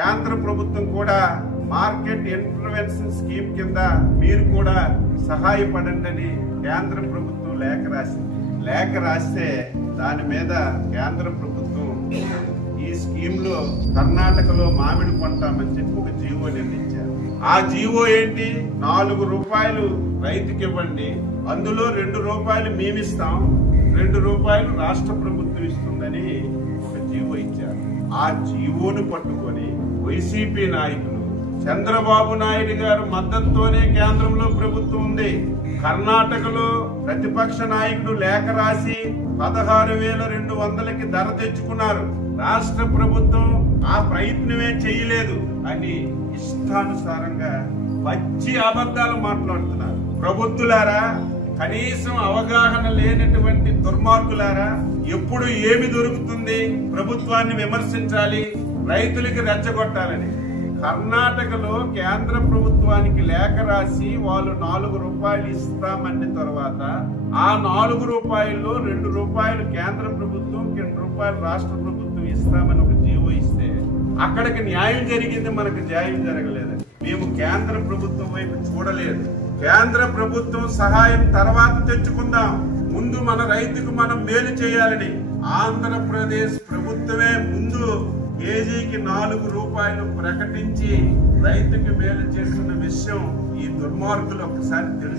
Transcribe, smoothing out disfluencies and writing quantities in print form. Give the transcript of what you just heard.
కేంద్ర ప్రభుత్వం కూడా మార్కెట్ ఇంటర్వెన్షన్ స్కీమ్ కింద మీరు కూడా సహాయపడండి అని కేంద్ర ప్రభుత్వం లేఖ రాసింది. లేఖ రాస్తే దాని మీద కేంద్ర ప్రభుత్వం ఈ స్కీమ్ లో కర్ణాటకలో మామిడి కొంటామని చెప్పి ఒక జీవో నిర్ణయించారు. ఆ జీవో ఏంటి? 4 రూపాయలు రైతుకి ఇవ్వండి, అందులో 2 రూపాయలు మేమిస్తాం, 2 రూపాయలు రాష్ట్ర ప్రభుత్వం ఇస్తుందని ఒక జీవో ఇచ్చారు. ఆ జీవోను పట్టుకొని వైసీపీ నాయకులు చంద్రబాబు నాయుడు గారు మద్దతుతోనే కేంద్రంలో ప్రభుత్వం ఉంది. కర్ణాటకలో ప్రతిపక్ష నాయకుడు లేఖ రాసి 16,200కి ధర తెచ్చుకున్నారు. రాష్ట్ర ప్రభుత్వం ఆ ప్రయత్నమే చేయలేదు అని ఇష్టానుసారంగా పచ్చి అబద్ధాలు మాట్లాడుతున్నారు. ప్రభుత్వులారా, కనీసం అవగాహన లేనటువంటి దుర్మార్గులారా, ఎప్పుడు ఏమి దొరుకుతుంది ప్రభుత్వాన్ని విమర్శించాలి, రైతులకి రెచ్చగొట్టాలని. కర్ణాటకలో కేంద్ర ప్రభుత్వానికి లేఖ రాసి వాళ్ళు 4 రూపాయలు ఇస్తామన్న తర్వాత ఆ 4 రూపాయల్లో 2 రూపాయలు కేంద్ర ప్రభుత్వం, 2 రూపాయలు రాష్ట్ర ప్రభుత్వం ఇస్తామని ఒక జీవో ఇస్తే అక్కడికి న్యాయం జరిగింది, మనకు న్యాయం జరగలేదు. మేము కేంద్ర ప్రభుత్వం వైపు చూడలేదు. కేంద్ర ప్రభుత్వం సహాయం తర్వాత తెచ్చుకుందాం, ముందు మన రైతుకు మనం మేలు చేయాలని ఆంధ్రప్రదేశ్ ప్రభుత్వమే ముందు కేజీకి 4 రూపాయలు ప్రకటించి రైతుకి మేలు చేస్తున్న విషయం ఈ దుర్మార్గులు ఒకసారి తెలుసు.